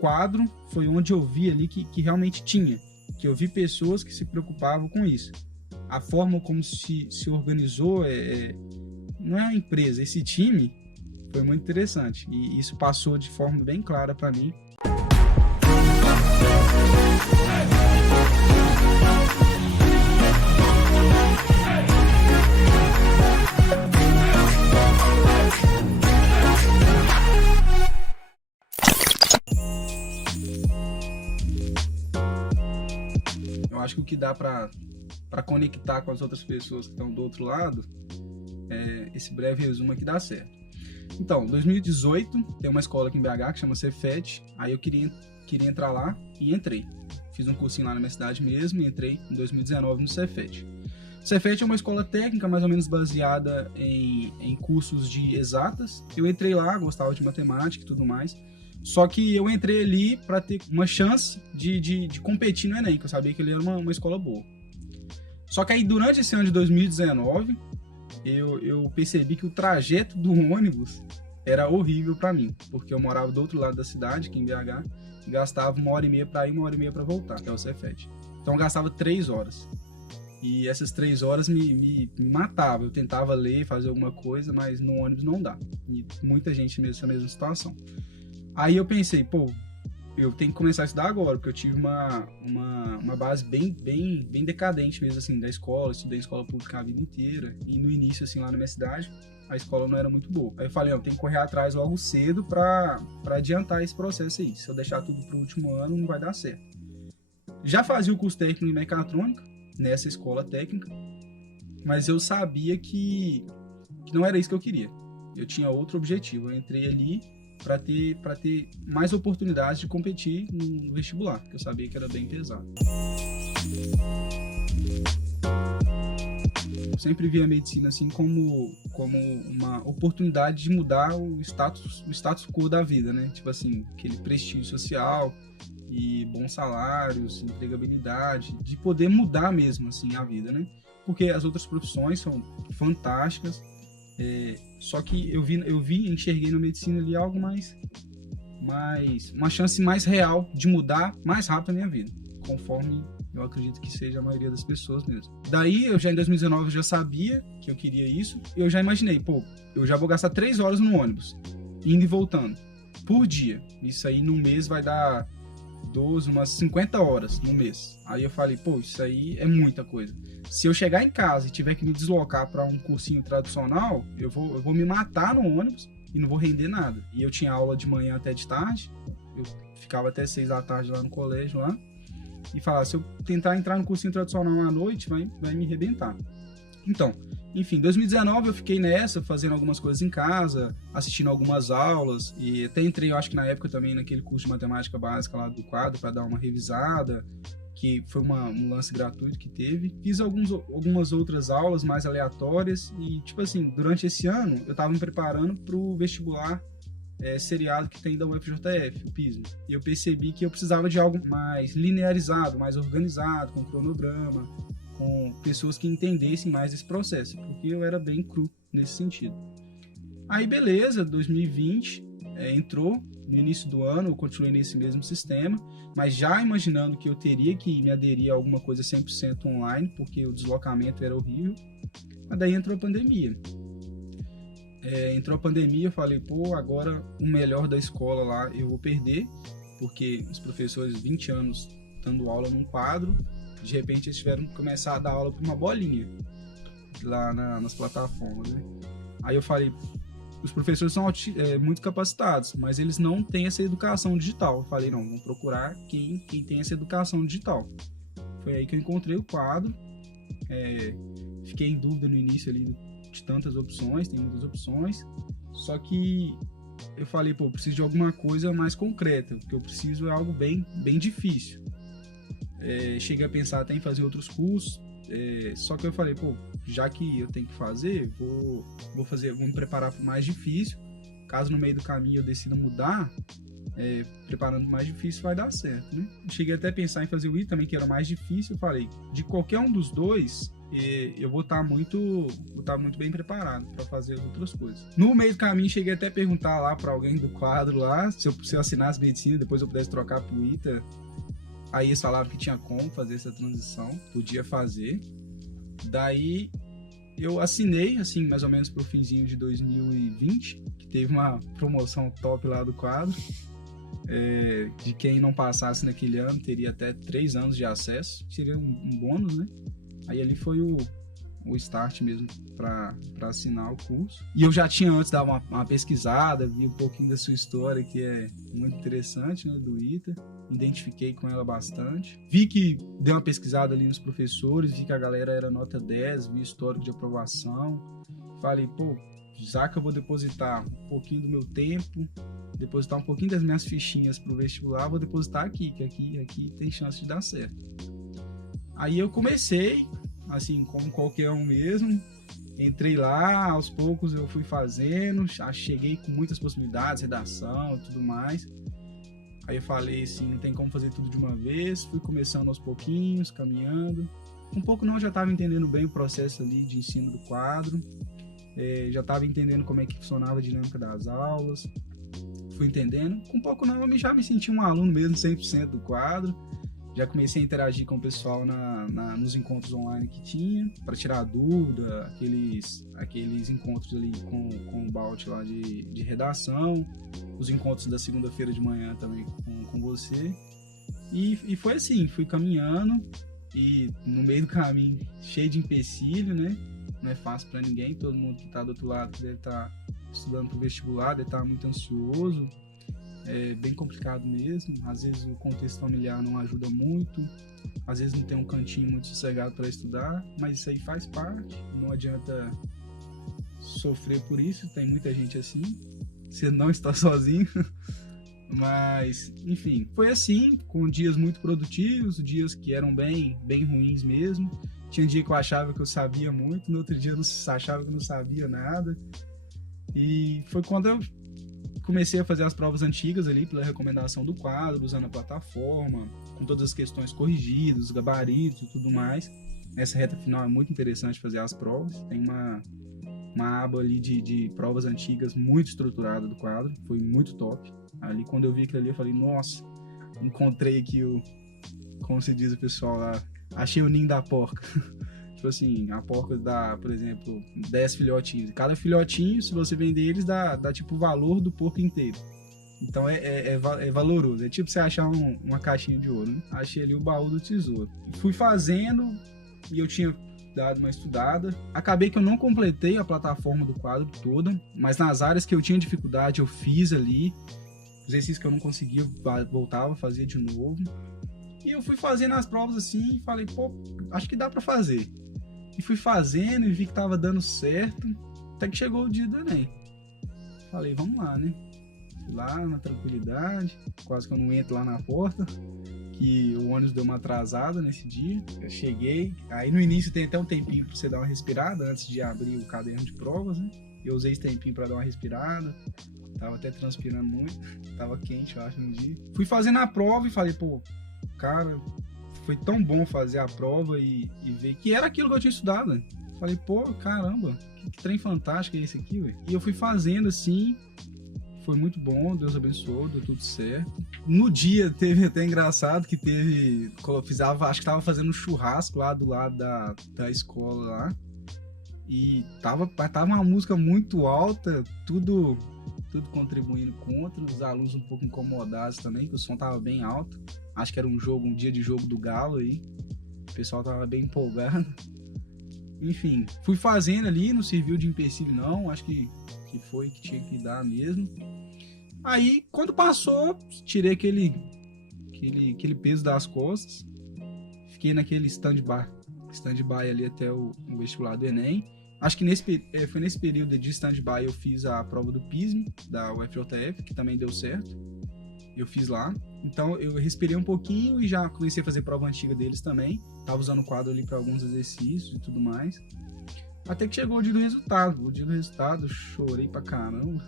quadro foi onde eu vi ali que realmente tinha, que eu vi pessoas que se preocupavam com isso. A forma como se organizou, não é uma empresa, esse time foi muito interessante. E isso passou de forma bem clara para mim. Eu acho que o que dá para conectar com as outras pessoas que estão do outro lado, esse breve resumo aqui dá certo. Então, 2018, tem uma escola aqui em BH que chama Cefet, aí eu queria entrar lá e entrei. Fiz um cursinho lá na minha cidade mesmo e entrei em 2019 no Cefet. Cefet é uma escola técnica mais ou menos baseada em cursos de exatas. Eu entrei lá, gostava de matemática e tudo mais, só que eu entrei ali para ter uma chance de competir no Enem, que eu sabia que ele era uma escola boa. Só que aí durante esse ano de 2019, eu percebi que o trajeto do ônibus era horrível para mim, porque eu morava do outro lado da cidade, aqui em BH, e gastava 1h30 para ir, 1h30 para voltar, que é o Cefet. Então eu gastava 3 horas. E essas 3 horas me matavam. Eu tentava ler, fazer alguma coisa, mas no ônibus não dá. E muita gente nessa mesma situação. Aí eu pensei, eu tenho que começar a estudar agora, porque eu tive uma base bem decadente mesmo, assim, da escola. Estudei em escola pública a vida inteira. E no início, assim, lá na minha cidade, a escola não era muito boa. Aí eu falei, eu tenho que correr atrás logo cedo para adiantar esse processo aí. Se eu deixar tudo pro último ano, não vai dar certo. Já fazia o curso técnico em mecatrônica, nessa escola técnica, mas eu sabia que não era isso que eu queria. Eu tinha outro objetivo. Eu entrei ali para ter mais oportunidades de competir no vestibular, porque eu sabia que era bem pesado. Eu sempre vi a medicina assim como uma oportunidade de mudar o status quo da vida, né? Tipo assim, aquele prestígio social e bons salários, empregabilidade, de poder mudar mesmo assim a vida, né? Porque as outras profissões são fantásticas, só que eu enxerguei na medicina ali algo mais uma chance mais real de mudar mais rápido a minha vida, conforme eu acredito que seja a maioria das pessoas mesmo. Daí, em 2019, eu já sabia que eu queria isso, eu já imaginei, eu já vou gastar 3 horas no ônibus, indo e voltando, por dia. Isso aí, no mês, vai dar umas 50 horas no mês. Aí eu falei, isso aí é muita coisa. Se eu chegar em casa e tiver que me deslocar para um cursinho tradicional, eu vou me matar no ônibus e não vou render nada. E eu tinha aula de manhã até de tarde, eu ficava até 6 da tarde lá no colégio, lá, e falava, se eu tentar entrar no cursinho tradicional à noite, vai me arrebentar. Então, enfim, 2019 eu fiquei nessa, fazendo algumas coisas em casa, assistindo algumas aulas, e até entrei, eu acho que na época também, naquele curso de matemática básica lá do quadro, para dar uma revisada, que foi um lance gratuito que teve. Fiz algumas outras aulas mais aleatórias, e tipo assim, durante esse ano eu estava me preparando para o vestibular seriado que tem da UFJF, o PISM. E eu percebi que eu precisava de algo mais linearizado, mais organizado, com cronograma, com pessoas que entendessem mais esse processo, porque eu era bem cru nesse sentido. Aí beleza, 2020 entrou, no início do ano eu continuei nesse mesmo sistema, mas já imaginando que eu teria que me aderir a alguma coisa 100% online, porque o deslocamento era horrível. Mas daí entrou a pandemia. Eu falei, agora o melhor da escola lá eu vou perder, porque os professores 20 anos dando aula num quadro, de repente eles tiveram que começar a dar aula para uma bolinha lá nas plataformas, né? Aí eu falei, os professores são muito capacitados, mas eles não têm essa educação digital. Eu falei, não, vamos procurar quem tem essa educação digital. Foi aí que eu encontrei o quadro, fiquei em dúvida no início ali de tantas opções, tem muitas opções, só que eu falei, eu preciso de alguma coisa mais concreta, o que eu preciso é algo bem difícil. Cheguei a pensar até em fazer outros cursos, só que eu falei, já que eu tenho que fazer, vou me preparar para o mais difícil. Caso no meio do caminho eu decida mudar, preparando o mais difícil vai dar certo, né? Cheguei até a pensar em fazer o I também, que era mais difícil. Eu falei, de qualquer um dos dois, eu vou estar muito bem preparado para fazer as outras coisas. No meio do caminho, cheguei até a perguntar lá para alguém do quadro lá, se eu assinasse medicina, depois eu pudesse trocar pro ITA. Aí eles falaram que tinha como fazer essa transição, podia fazer. Daí eu assinei, assim, mais ou menos pro finzinho de 2020, que teve uma promoção top lá do quadro. De quem não passasse naquele ano, teria até 3 anos de acesso, seria um bônus, né? Aí ali foi o start mesmo para assinar o curso. E eu já tinha antes dado uma pesquisada, vi um pouquinho da sua história, que é muito interessante, né, do ITA. Identifiquei com ela bastante. Vi que dei uma pesquisada ali nos professores, vi que a galera era nota 10, vi histórico de aprovação. Falei, pô, já que eu vou depositar um pouquinho do meu tempo, depositar um pouquinho das minhas fichinhas pro vestibular, vou depositar aqui, que aqui tem chance de dar certo. Aí eu comecei, assim, como qualquer um mesmo, entrei lá, aos poucos eu fui fazendo, já cheguei com muitas possibilidades, redação e tudo mais. Aí eu falei assim, não tem como fazer tudo de uma vez, fui começando aos pouquinhos, caminhando. Um pouco não, eu já estava entendendo bem o processo ali de ensino do quadro, já estava entendendo como é que funcionava a dinâmica das aulas, fui entendendo. Com um pouco não, eu já me senti um aluno mesmo, 100% do quadro. Já comecei a interagir com o pessoal nos encontros online que tinha, para tirar dúvida, aqueles encontros ali com o Balt lá de redação, os encontros da segunda-feira de manhã também com você. E foi assim, fui caminhando e no meio do caminho cheio de empecilho, né? Não é fácil para ninguém, todo mundo que está do outro lado deve estar estudando para o vestibular, deve estar muito ansioso. É bem complicado mesmo, às vezes o contexto familiar não ajuda muito, às vezes não tem um cantinho muito sossegado para estudar, mas isso aí faz parte, não adianta sofrer por isso, tem muita gente assim, você não está sozinho. Mas, enfim, foi assim, com dias muito produtivos, dias que eram bem ruins mesmo. Tinha um dia que eu achava que eu sabia muito, no outro dia eu achava que eu não sabia nada. E foi quando eu comecei a fazer as provas antigas ali, pela recomendação do quadro, usando a plataforma, com todas as questões corrigidas, os gabaritos e tudo mais. Nessa reta final é muito interessante fazer as provas. Tem uma aba ali de provas antigas muito estruturada do quadro, foi muito top. Ali, quando eu vi aquilo ali, eu falei, nossa, encontrei aqui como se diz o pessoal lá, achei o ninho da porca. Tipo assim, a porca dá, por exemplo, 10 filhotinhos. Cada filhotinho, se você vender eles, dá tipo o valor do porco inteiro. Então é valoroso. É tipo você achar uma caixinha de ouro, né? Achei ali o baú do tesouro. Fui fazendo e eu tinha dado uma estudada. Acabei que eu não completei a plataforma do quadro toda, mas nas áreas que eu tinha dificuldade eu fiz ali. Exercícios que eu não conseguia, voltava, fazia de novo. E eu fui fazendo as provas assim e falei, pô, acho que dá pra fazer. E fui fazendo e vi que tava dando certo, até que chegou o dia do Enem. Falei, vamos lá, né? Fui lá na tranquilidade, quase que eu não entro lá na porta, que o ônibus deu uma atrasada nesse dia. Eu cheguei, aí no início tem até um tempinho pra você dar uma respirada antes de abrir o caderno de provas, né? Eu usei esse tempinho pra dar uma respirada. Tava até transpirando muito, tava quente, eu acho, no dia. Fui fazendo a prova e falei, pô, cara, foi tão bom fazer a prova e ver que era aquilo que eu tinha estudado, né? Falei, pô, caramba, que trem fantástico é esse aqui, ué. E eu fui fazendo assim, foi muito bom, Deus abençoou, deu tudo certo. No dia teve até engraçado que acho que tava fazendo um churrasco lá do lado da escola lá. E tava uma música muito alta, tudo contribuindo contra, os alunos um pouco incomodados também, que o som tava bem alto. Acho que era um dia de jogo do Galo aí. O pessoal tava bem empolgado. Enfim, fui fazendo ali, não serviu de empecilho não, acho que foi que tinha que dar mesmo. Aí, quando passou, tirei aquele peso das costas, fiquei naquele stand-by ali até o vestibular do Enem. Acho que foi nesse período de stand-by eu fiz a prova do PISM, da UFJF, que também deu certo. Eu fiz lá. Então eu respirei um pouquinho e já comecei a fazer prova antiga deles também. Tava usando o quadro ali para alguns exercícios e tudo mais. Até que chegou o dia do resultado. O dia do resultado, chorei pra caramba.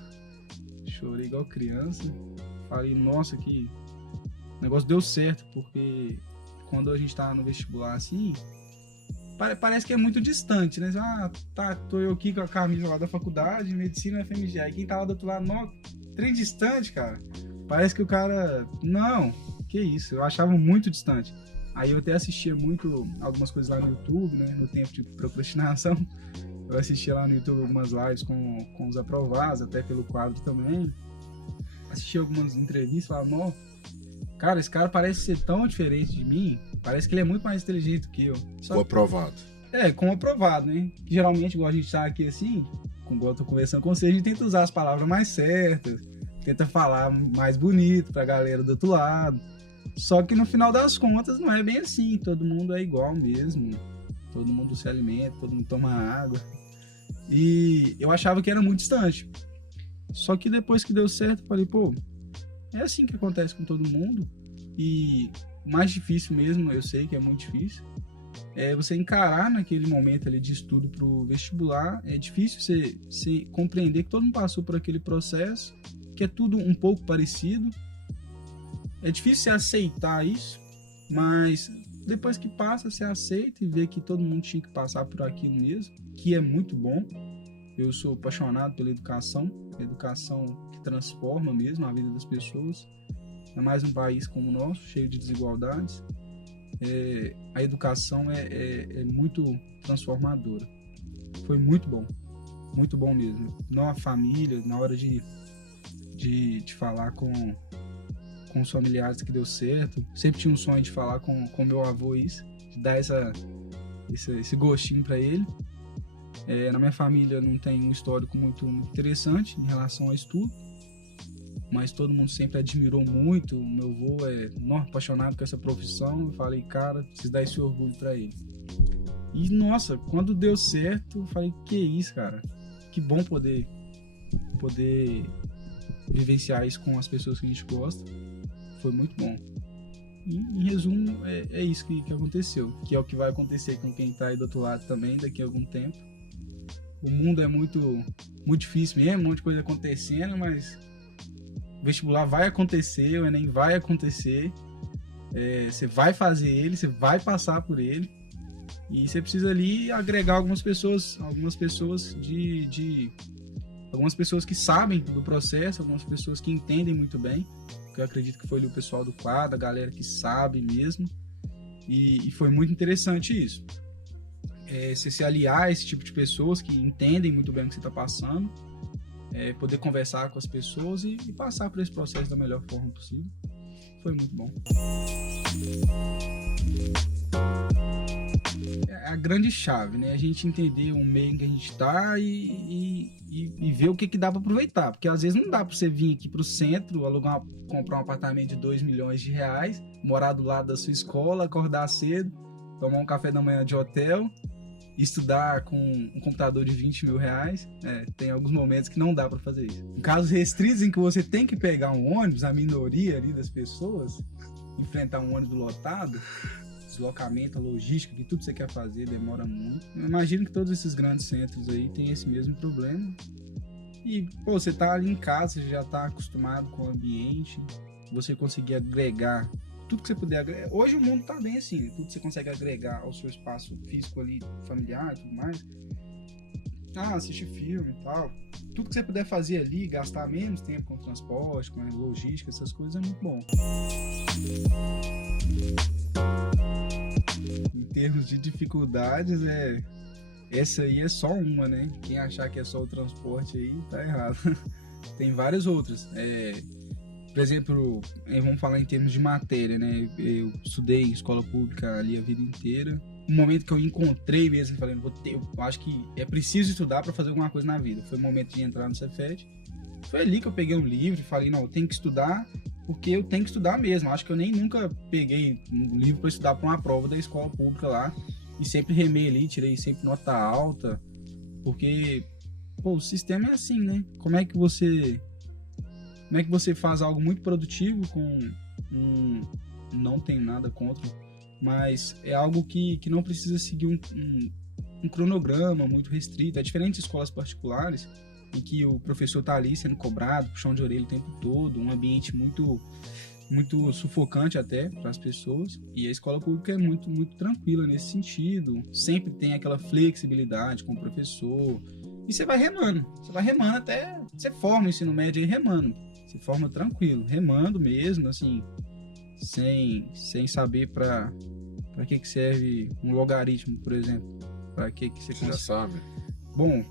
Chorei igual criança. falei, nossa, que o negócio deu certo, porque quando a gente tá no vestibular assim, parece que é muito distante, né? Tô eu aqui com a camisa lá da faculdade, medicina FMG, aí quem tá lá do outro lado, não, trem distante, cara. Parece que o cara, não, que isso, eu achava muito distante. Aí eu até assistia muito algumas coisas lá no YouTube, né? No tempo de procrastinação, eu assistia lá no YouTube algumas lives com os aprovados, até pelo quadro também. Assistia algumas entrevistas, falava, não, cara, esse cara parece ser tão diferente de mim, parece que ele é muito mais inteligente do que eu. O aprovado. Com o aprovado, né? Que geralmente, igual a gente tá aqui assim, igual eu tô conversando com você, a gente tenta usar as palavras mais certas, tenta falar mais bonito pra galera do outro lado. Só que no final das contas não é bem assim, todo mundo é igual mesmo, todo mundo se alimenta, todo mundo toma água. E eu achava que era muito distante. Só que depois que deu certo, eu falei, pô, é assim que acontece com todo mundo. E o mais difícil mesmo, eu sei que é muito difícil, é você encarar naquele momento ali de estudo pro vestibular. É difícil você compreender que todo mundo passou por aquele processo, que é tudo um pouco parecido. É difícil você aceitar isso, mas depois que passa, você aceita e vê que todo mundo tinha que passar por aquilo mesmo, que é muito bom. Eu sou apaixonado pela educação que transforma mesmo a vida das pessoas. É mais um país como o nosso, cheio de desigualdades. A educação é muito transformadora. Foi muito bom mesmo. Não a família, na hora de falar com os familiares que deu certo. Sempre tinha um sonho de falar com meu avô isso, de dar esse gostinho para ele. Na minha família não tem um histórico muito interessante em relação ao estudo, mas todo mundo sempre admirou muito. O meu avô é apaixonado com essa profissão. Eu falei, cara, preciso dar esse orgulho para ele. E, nossa, quando deu certo, eu falei, que isso, cara. Que bom poder vivenciar isso com as pessoas que a gente gosta. Foi muito bom. E, em resumo, é isso que aconteceu. Que é o que vai acontecer com quem tá aí do outro lado também, daqui a algum tempo. O mundo é muito, muito difícil mesmo, um monte de coisa acontecendo, mas o vestibular vai acontecer, o Enem vai acontecer. Você vai fazer ele, você vai passar por ele. E você precisa ali agregar algumas pessoas algumas pessoas que sabem do processo, algumas pessoas que entendem muito bem, que eu acredito que foi ali o pessoal do quadro, a galera que sabe mesmo, e foi muito interessante isso. Você se aliar a esse tipo de pessoas que entendem muito bem o que você está passando, poder conversar com as pessoas e passar por esse processo da melhor forma possível. Foi muito bom. A grande chave, né? A gente entender o meio em que a gente está e ver o que dá para aproveitar. Porque às vezes não dá para você vir aqui para o centro, comprar um apartamento de 2 milhões de reais, morar do lado da sua escola, acordar cedo, tomar um café da manhã de hotel, estudar com um computador de 20 mil reais. Tem alguns momentos que não dá para fazer isso. Em casos restritos em que você tem que pegar um ônibus, a minoria ali das pessoas, enfrentar um ônibus lotado, deslocamento, a logística, que tudo você quer fazer demora muito. Eu imagino que todos esses grandes centros aí têm esse mesmo problema. E, você tá ali em casa, você já tá acostumado com o ambiente, você conseguir agregar tudo que você puder agregar. Hoje o mundo tá bem assim, tudo que você consegue agregar ao seu espaço físico ali, familiar e tudo mais. Assistir filme e tal. Tudo que você puder fazer ali, gastar menos tempo com transporte, com logística, essas coisas, é muito bom. Em termos de dificuldades, essa aí é só uma, né? Quem achar que é só o transporte aí, tá errado. Tem várias outras. Por exemplo, vamos falar em termos de matéria, né? Eu estudei em escola pública ali a vida inteira. Um momento que eu encontrei mesmo, falando, eu acho que é preciso estudar para fazer alguma coisa na vida. Foi o momento de entrar no Cefet. Foi ali que eu peguei um livro e falei, não, eu tenho que estudar, porque eu tenho que estudar mesmo. Acho que eu nem nunca peguei um livro para estudar para uma prova da escola pública lá e sempre remei ali, tirei sempre nota alta, porque o sistema é assim, né? Como é que você faz algo muito produtivo não tem nada contra, mas é algo que não precisa seguir um cronograma muito restrito. É diferente de escolas particulares, em que o professor tá ali sendo cobrado, puxão de orelha o tempo todo, um ambiente muito sufocante até para as pessoas. E a escola pública é muito tranquila nesse sentido, sempre tem aquela flexibilidade com o professor, e você vai remando até você forma o ensino médio aí remando, você forma tranquilo, remando mesmo, assim, sem saber para que serve um logaritmo, por exemplo, para que você já sabe. Bom,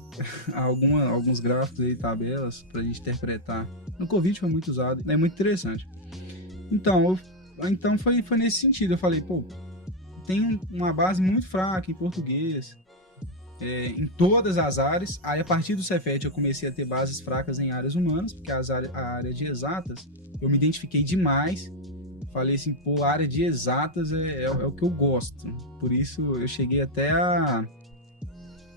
alguns gráficos aí, tabelas para a gente interpretar. No Covid foi muito usado, é muito interessante. Então foi nesse sentido. Eu falei, pô, tem uma base muito fraca em português, em todas as áreas. Aí, a partir do Cefet, eu comecei a ter bases fracas em áreas humanas, porque a área de exatas, eu me identifiquei demais. Falei assim, pô, a área de exatas é o que eu gosto. Por isso, eu cheguei até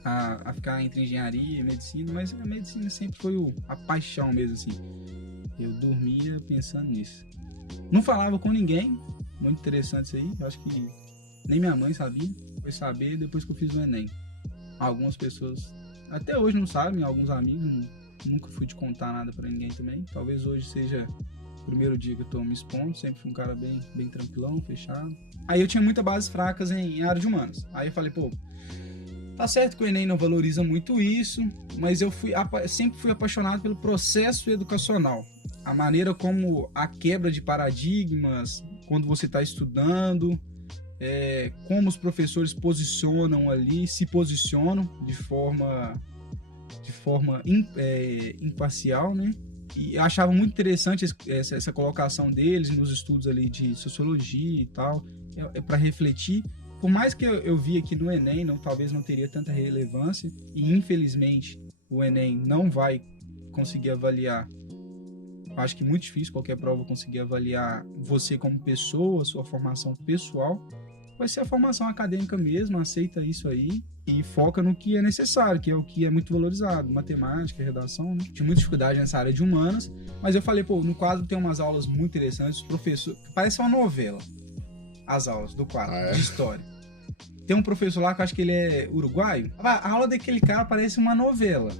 a ficar entre engenharia e medicina, mas a medicina sempre foi a paixão mesmo, assim. Eu dormia pensando nisso. Não falava com ninguém, muito interessante isso aí, acho que nem minha mãe sabia, foi saber depois que eu fiz o Enem. Algumas pessoas até hoje não sabem, alguns amigos, nunca fui te contar nada pra ninguém também, talvez hoje seja o primeiro dia que eu tô me expondo, sempre fui um cara bem tranquilão, fechado. Aí eu tinha muitas bases fracas em área de humanas, aí eu falei, pô, tá certo que o Enem não valoriza muito isso, mas eu sempre fui apaixonado pelo processo educacional. A maneira como a quebra de paradigmas, quando você está estudando, como os professores se posicionam de forma imparcial, né? E eu achava muito interessante essa colocação deles nos estudos ali de sociologia e tal, para refletir. Por mais que eu vi aqui no Enem, talvez não teria tanta relevância, e infelizmente o Enem não vai conseguir avaliar. Acho que é muito difícil qualquer prova conseguir avaliar você como pessoa, sua formação pessoal. Vai ser a formação acadêmica mesmo, aceita isso aí e foca no que é necessário, que é o que é muito valorizado, matemática, redação, né? Tinha muita dificuldade nessa área de humanas, mas eu falei, pô, no quadro tem umas aulas muito interessantes, os professores, parece uma novela, as aulas do quadro, de história. Tem um professor lá que eu acho que ele é uruguaio, a aula daquele cara parece uma novela.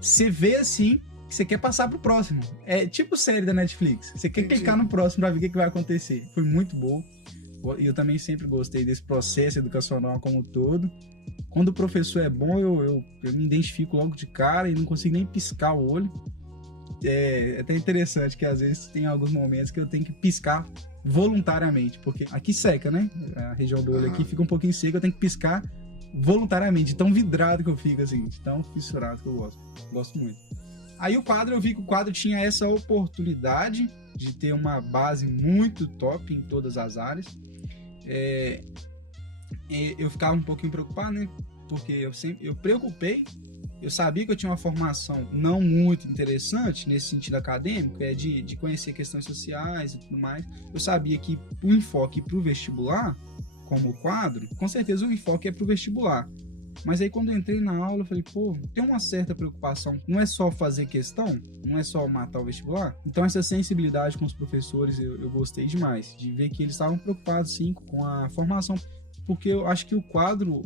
Você vê assim, que você quer passar pro próximo. É tipo série da Netflix. Você quer clicar no próximo pra ver o que vai acontecer. Foi muito bom. E eu também sempre gostei desse processo educacional como um todo. Quando o professor é bom, eu me identifico logo de cara e não consigo nem piscar o olho. É até interessante que às vezes tem alguns momentos que eu tenho que piscar voluntariamente, porque aqui seca, né? A região do olho aqui fica um pouquinho seca, eu tenho que piscar voluntariamente, de tão vidrado que eu fico, assim, de tão fissurado que eu gosto. Gosto muito. Aí eu vi que o quadro tinha essa oportunidade de ter uma base muito top em todas as áreas. Eu ficava um pouquinho preocupado, né? Porque eu preocupei, eu sabia que eu tinha uma formação não muito interessante nesse sentido acadêmico, de conhecer questões sociais e tudo mais. Eu sabia que o enfoque para o vestibular, como o quadro, com certeza o enfoque é para o vestibular. Mas aí quando eu entrei na aula, eu falei, pô, tem uma certa preocupação. Não é só fazer questão, não é só matar o vestibular. Então essa sensibilidade com os professores eu gostei demais, de ver que eles estavam preocupados sim com a formação. Porque eu acho que o quadro,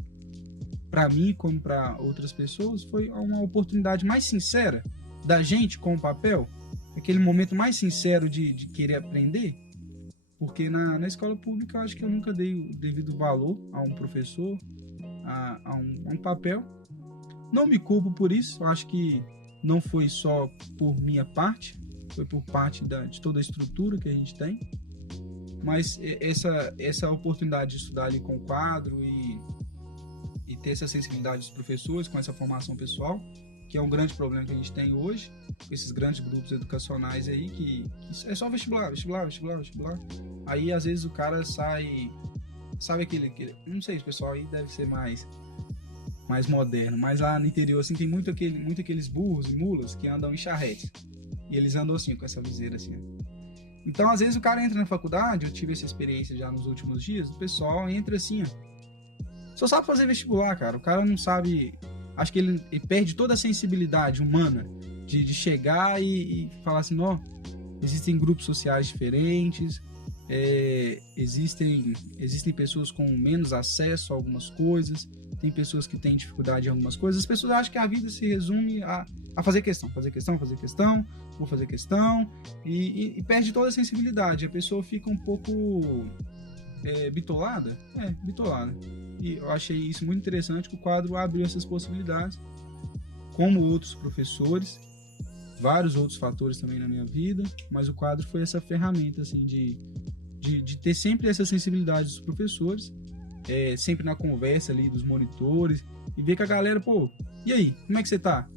para mim, como para outras pessoas, foi uma oportunidade mais sincera da gente com o papel, aquele momento mais sincero de querer aprender. Porque na escola pública eu acho que eu nunca dei o devido valor a um professor, a um papel. Não me culpo por isso, eu acho que não foi só por minha parte, foi por parte de toda a estrutura que a gente tem. Mas essa oportunidade de estudar ali com o quadro e ter essa sensibilidade dos professores com essa formação pessoal, que é um grande problema que a gente tem hoje, esses grandes grupos educacionais aí, que é só vestibular. Aí, às vezes, o cara sai... Sabe aquele... Não sei, o pessoal aí deve ser mais moderno, mas lá no interior, assim, tem muito aqueles burros e mulas que andam em charrete. E eles andam assim, com essa viseira assim. Então, às vezes, o cara entra na faculdade, eu tive essa experiência já nos últimos dias, o pessoal entra assim, ó. Só sabe fazer vestibular, cara. O cara não sabe... Acho que ele perde toda a sensibilidade humana de chegar e falar assim, ó, existem grupos sociais diferentes, Existem pessoas com menos acesso a algumas coisas, tem pessoas que têm dificuldade em algumas coisas. As pessoas acham que a vida se resume a fazer questão, vou fazer questão, e perde toda a sensibilidade. A pessoa fica um pouco bitolada. Bitolada. E eu achei isso muito interessante, que o quadro abriu essas possibilidades, como outros professores, vários outros fatores também na minha vida, mas o quadro foi essa ferramenta, assim, de ter sempre essa sensibilidade dos professores, sempre na conversa ali dos monitores, e ver que a galera, pô, e aí, como é que você tá?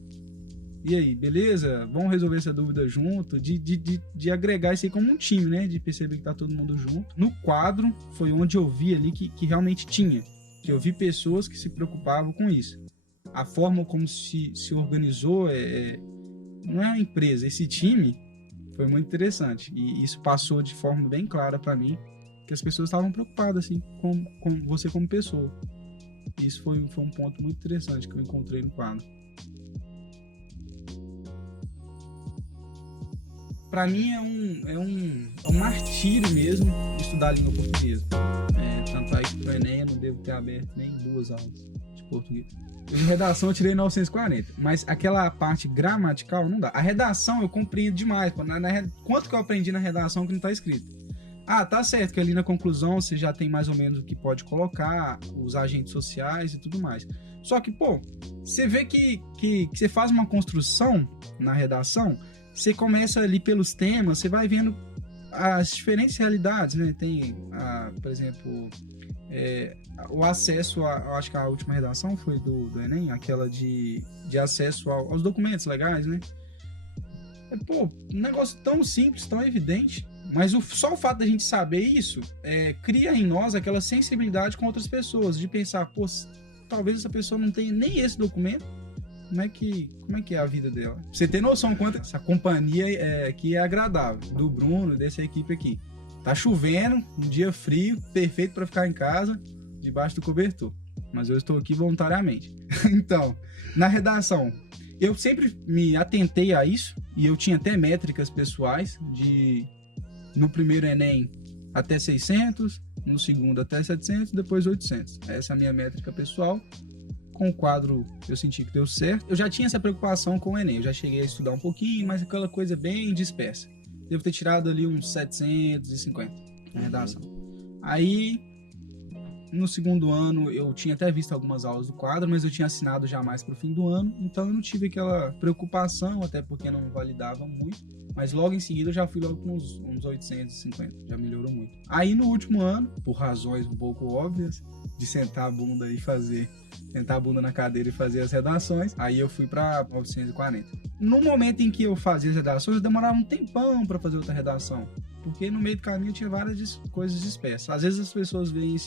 E aí, beleza? Vamos resolver essa dúvida junto, de agregar isso aí como um time, né? De perceber que tá todo mundo junto. No quadro, foi onde eu vi ali que realmente tinha, que eu vi pessoas que se preocupavam com isso. A forma como se organizou, não é uma empresa, esse time foi muito interessante, e isso passou de forma bem clara para mim, que as pessoas estavam preocupadas assim, com você como pessoa. Isso foi um ponto muito interessante que eu encontrei no quadro. Para mim é um martírio mesmo estudar a língua portuguesa. Tanto é que pro Enem eu não devo ter aberto nem 2 aulas de português. Em redação eu tirei 940, mas aquela parte gramatical não dá. A redação eu compreendo demais. Quanto que eu aprendi na redação que não tá escrito? Tá certo que ali na conclusão você já tem mais ou menos o que pode colocar, os agentes sociais e tudo mais. Só que, pô, você vê que você faz uma construção na redação, você começa ali pelos temas, você vai vendo as diferentes realidades, né? Tem, por exemplo, o acesso eu acho que a última redação foi do Enem, aquela de acesso aos documentos legais, né? Pô, um negócio tão simples, tão evidente, mas só o fato da gente saber isso cria em nós aquela sensibilidade com outras pessoas, de pensar, pô, talvez essa pessoa não tenha nem esse documento, como é que é a vida dela? Pra você ter noção quanto essa companhia aqui é agradável, do Bruno, dessa equipe aqui. Tá chovendo, um dia frio, perfeito para ficar em casa, debaixo do cobertor. Mas eu estou aqui voluntariamente. Então, na redação, eu sempre me atentei a isso, e eu tinha até métricas pessoais, no primeiro Enem até 600, no segundo até 700, depois 800. Essa é a minha métrica pessoal. Com o quadro eu senti que deu certo. Eu já tinha essa preocupação com o Enem, eu já cheguei a estudar um pouquinho, mas aquela coisa bem dispersa. Devo ter tirado ali uns 750 na redação. Aí, no segundo ano, eu tinha até visto algumas aulas do quadro, mas eu tinha assinado já mais para o fim do ano, então eu não tive aquela preocupação, até porque não validava muito. Mas logo em seguida eu já fui logo com uns 850, já melhorou muito. Aí no último ano, por razões um pouco óbvias, de sentar a bunda na cadeira e fazer as redações, aí eu fui para 940. No momento em que eu fazia as redações, eu demorava um tempão para fazer outra redação, porque no meio do caminho tinha várias coisas dispersas. Às vezes as pessoas veem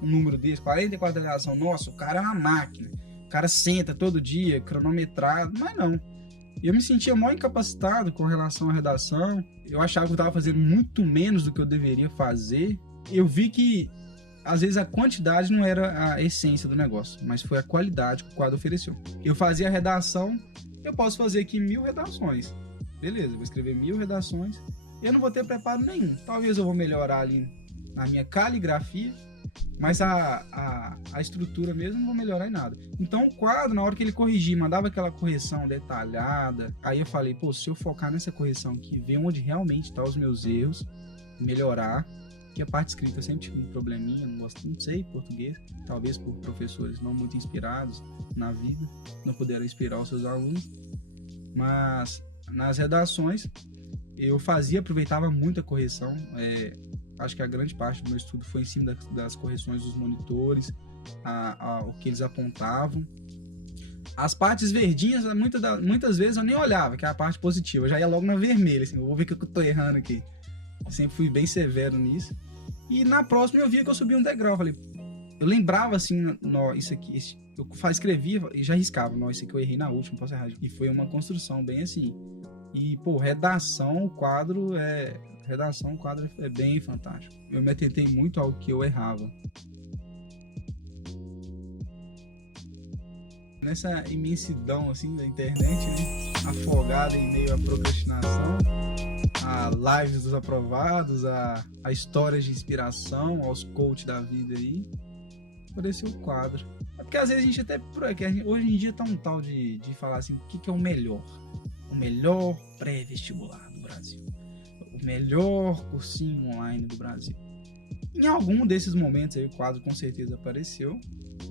um número desse, 44 redação, nossa, o cara é uma máquina, o cara senta todo dia, cronometrado, mas não. Eu me sentia mal incapacitado com relação à redação, eu achava que eu estava fazendo muito menos do que eu deveria fazer. Eu vi que às vezes a quantidade não era a essência do negócio, mas foi a qualidade que o quadro ofereceu. Eu fazia a redação, eu posso fazer aqui 1000 redações. Beleza, vou escrever 1000 redações. Eu não vou ter preparo nenhum. Talvez eu vou melhorar ali na minha caligrafia, mas a estrutura mesmo não vou melhorar em nada. Então o quadro, na hora que ele corrigia, mandava aquela correção detalhada, aí eu falei, pô, se eu focar nessa correção aqui, ver onde realmente estão os meus erros, melhorar, que a parte escrita eu sempre tive um probleminha, não sei português, talvez por professores não muito inspirados na vida, não puderam inspirar os seus alunos, mas nas redações eu aproveitava muito a correção, acho que a grande parte do meu estudo foi em cima das correções dos monitores, o que eles apontavam. As partes verdinhas, muitas vezes eu nem olhava, que é a parte positiva, eu já ia logo na vermelha, assim, eu vou ver o que eu tô errando aqui. Eu sempre fui bem severo nisso. E na próxima eu via que eu subia um degrau. Eu lembrava assim, isso aqui, eu escrevia e já riscava. Isso aqui eu errei na última, posso errar. E foi uma construção bem assim. E, pô, redação, o quadro é bem fantástico. Eu me atentei muito ao que eu errava. Nessa imensidão assim da internet, né? Afogado em meio à procrastinação, a lives dos aprovados, a histórias de inspiração, aos coach da vida aí, apareceu o quadro. É porque às vezes a gente até, hoje em dia tá um tal de falar assim, o que é o melhor pré-vestibular do Brasil, o melhor cursinho online do Brasil. Em algum desses momentos aí o quadro com certeza apareceu,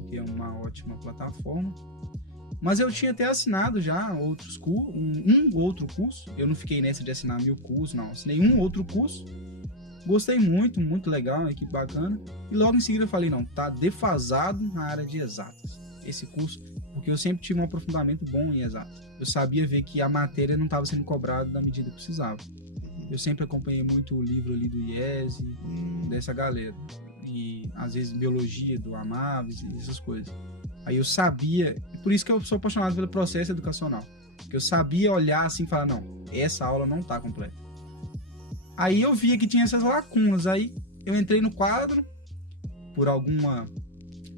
que é uma ótima plataforma. Mas eu tinha até assinado já outros cursos, um outro curso. Eu não fiquei nessa de assinar 1000 cursos, não. Assinei um outro curso. Gostei muito, muito legal, uma equipe bacana. E logo em seguida eu falei, não, tá defasado na área de exatas. Esse curso, porque eu sempre tive um aprofundamento bom em exatas. Eu sabia ver que a matéria não estava sendo cobrada da medida que precisava. Eu sempre acompanhei muito o livro ali do IES, dessa galera. E às vezes biologia, do Amaves e essas coisas. Aí eu sabia, por isso que eu sou apaixonado pelo processo educacional, que eu sabia olhar assim e falar, não, essa aula não tá completa. Aí eu via que tinha essas lacunas, aí eu entrei no quadro por alguma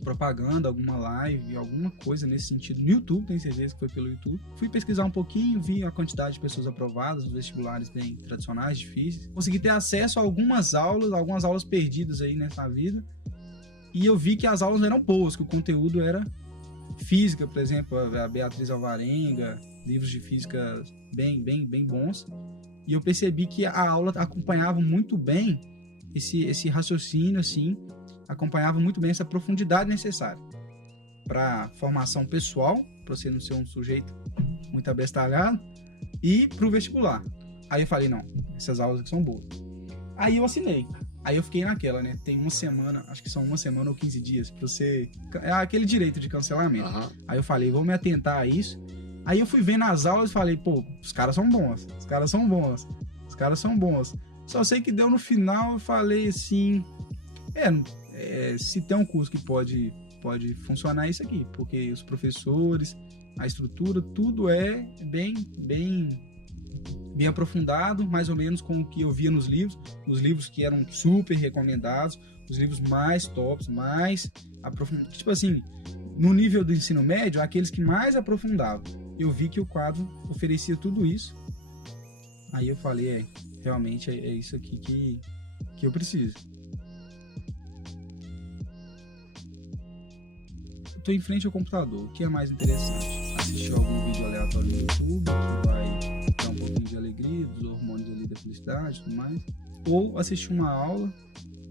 propaganda, alguma live, alguma coisa nesse sentido, no YouTube, tenho certeza que foi pelo YouTube. Fui pesquisar um pouquinho, vi a quantidade de pessoas aprovadas, os vestibulares bem tradicionais, difíceis. Consegui ter acesso a algumas aulas perdidas aí nessa vida. E eu vi que as aulas eram boas, que o conteúdo era física, por exemplo, a Beatriz Alvarenga, livros de física bem bons. E eu percebi que a aula acompanhava muito bem esse raciocínio, assim, acompanhava muito bem essa profundidade necessária para formação pessoal, para você não ser um sujeito muito abestalhado, e para o vestibular. Aí eu falei, não, essas aulas aqui são boas. Aí eu assinei. Aí eu fiquei naquela, né? Tem uma semana, acho que são uma semana ou 15 dias pra você... É aquele direito de cancelamento. Uhum. Aí eu falei, vou me atentar a isso. Aí eu fui vendo as aulas e falei, pô, os caras são bons. Só sei que deu no final, eu falei assim... se tem um curso que pode funcionar, é isso aqui. Porque os professores, a estrutura, tudo é bem aprofundado, mais ou menos com o que eu via nos livros, os livros que eram super recomendados, os livros mais tops, mais aprofundados, tipo assim, no nível do ensino médio, aqueles que mais aprofundavam. Eu vi que o quadro oferecia tudo isso, aí eu falei, realmente é isso aqui que eu preciso. Estou em frente ao computador, o que é mais interessante? Assistir algum vídeo aleatório no YouTube, que vai dar um pouquinho de alegria, dos hormônios ali da felicidade e tudo mais, ou assistir uma aula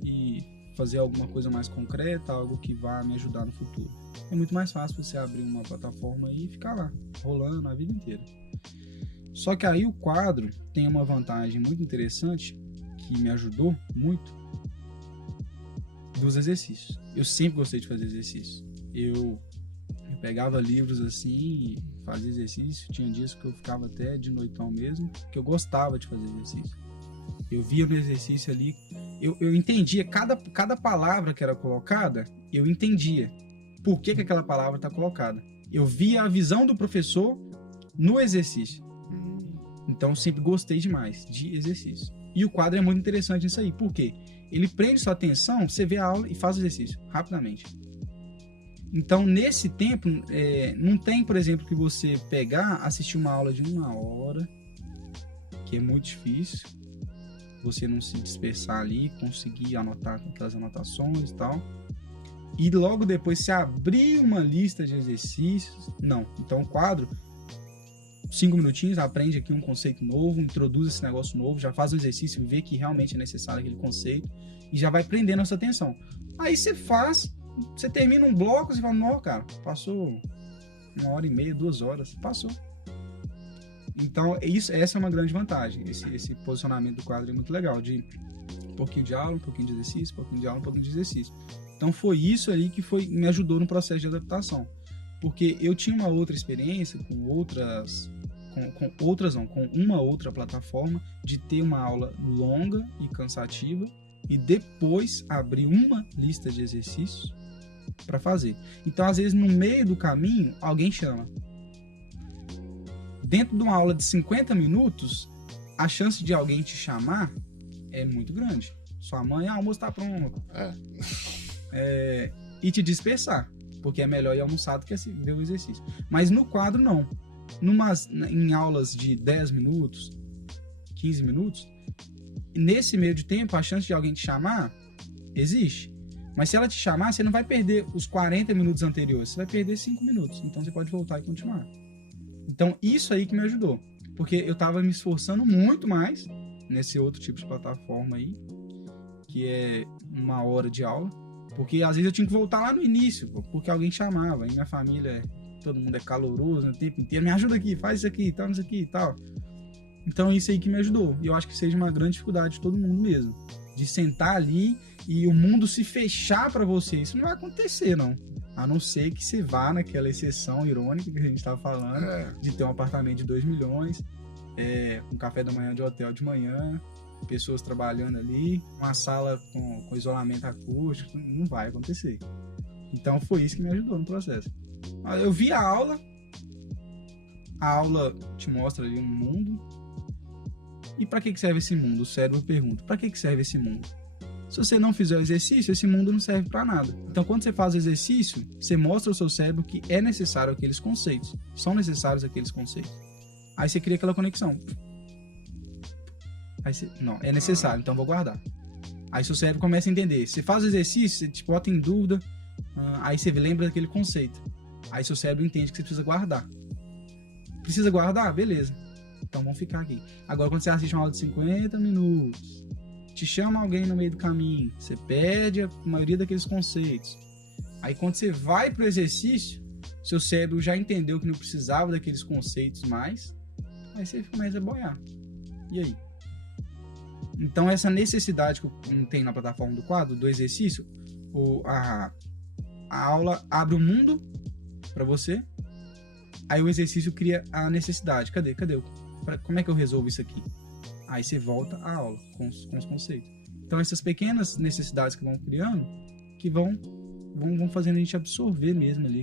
e fazer alguma coisa mais concreta, algo que vá me ajudar no futuro. É muito mais fácil você abrir uma plataforma e ficar lá, rolando a vida inteira. Só que aí o quadro tem uma vantagem muito interessante, que me ajudou muito, dos exercícios. Eu sempre gostei de fazer exercícios. Eu pegava livros assim e fazia exercício. Tinha dias que eu ficava até de noitão mesmo, que eu gostava de fazer exercício. Eu via no exercício ali, eu entendia cada palavra que era colocada, eu entendia por que aquela palavra está colocada. Eu via a visão do professor no exercício. Então eu sempre gostei demais de exercício. E o quadro é muito interessante nisso aí. Por quê? Ele prende sua atenção, você vê a aula e faz o exercício rapidamente. Então, nesse tempo, não tem, por exemplo, que você pegar, assistir uma aula de 1 hora, que é muito difícil, você não se dispersar ali, conseguir anotar com aquelas anotações e tal, e logo depois você abrir uma lista de exercícios. Não. Então, o quadro, 5 minutinhos, aprende aqui um conceito novo, introduz esse negócio novo, já faz o exercício, vê que realmente é necessário aquele conceito, e já vai prendendo a sua atenção. Aí você faz... Você termina um bloco e você fala, não, cara, passou 1h30, 2 horas, passou. Então, essa é uma grande vantagem. Esse posicionamento do quadro é muito legal, de um pouquinho de aula, um pouquinho de exercício, um pouquinho de aula, um pouquinho de exercício. Então, foi isso aí que me ajudou no processo de adaptação. Porque eu tinha uma outra experiência com uma outra plataforma, de ter uma aula longa e cansativa, e depois abrir uma lista de exercícios para fazer. Então, às vezes, no meio do caminho, alguém chama. Dentro de uma aula de 50 minutos, a chance de alguém te chamar é muito grande. Sua mãe, o almoço tá pronto. E te dispersar, porque é melhor ir almoçar do que ver o exercício. Mas no quadro, não. Em aulas de 10 minutos, 15 minutos, nesse meio de tempo, a chance de alguém te chamar existe. Mas se ela te chamar, você não vai perder os 40 minutos anteriores, você vai perder 5 minutos. Então você pode voltar e continuar. Então isso aí que me ajudou. Porque eu tava me esforçando muito mais nesse outro tipo de plataforma aí, que é 1 hora de aula. Porque às vezes eu tinha que voltar lá no início, porque alguém chamava. E minha família, todo mundo é caloroso, né, o tempo inteiro. Me ajuda aqui, faz isso aqui, tal, isso aqui e tal. Então isso aí que me ajudou. E eu acho que seja uma grande dificuldade de todo mundo mesmo. De sentar ali e o mundo se fechar para você. Isso não vai acontecer, não. A não ser que você vá naquela exceção irônica que a gente estava falando, de ter um apartamento de 2 milhões, com café da manhã de hotel de manhã, pessoas trabalhando ali, uma sala com isolamento acústico. Não vai acontecer. Então foi isso que me ajudou no processo. Eu vi a aula te mostra ali um mundo. E para que serve esse mundo? O cérebro pergunta, para que serve esse mundo? Se você não fizer o exercício, esse mundo não serve para nada. Então, quando você faz o exercício, você mostra ao seu cérebro que é necessário aqueles conceitos. São necessários aqueles conceitos. Aí você cria aquela conexão. Aí você, não, é necessário, então vou guardar. Aí seu cérebro começa a entender. Você faz o exercício, você te bota em dúvida, aí você lembra daquele conceito. Aí seu cérebro entende que você precisa guardar. Precisa guardar? Beleza. Então vamos ficar aqui. Agora, quando você assiste uma aula de 50 minutos, te chama alguém no meio do caminho, você perde a maioria daqueles conceitos. Aí quando você vai pro exercício, seu cérebro já entendeu que não precisava daqueles conceitos mais, aí você começa a boiar. E aí? Então essa necessidade que tem na plataforma do quadro, do exercício, a aula abre o mundo para você, aí o exercício cria a necessidade. Cadê? Como é que eu resolvo isso aqui? Aí você volta à aula com os conceitos. Então essas pequenas necessidades que vão criando, que vão fazendo a gente absorver mesmo ali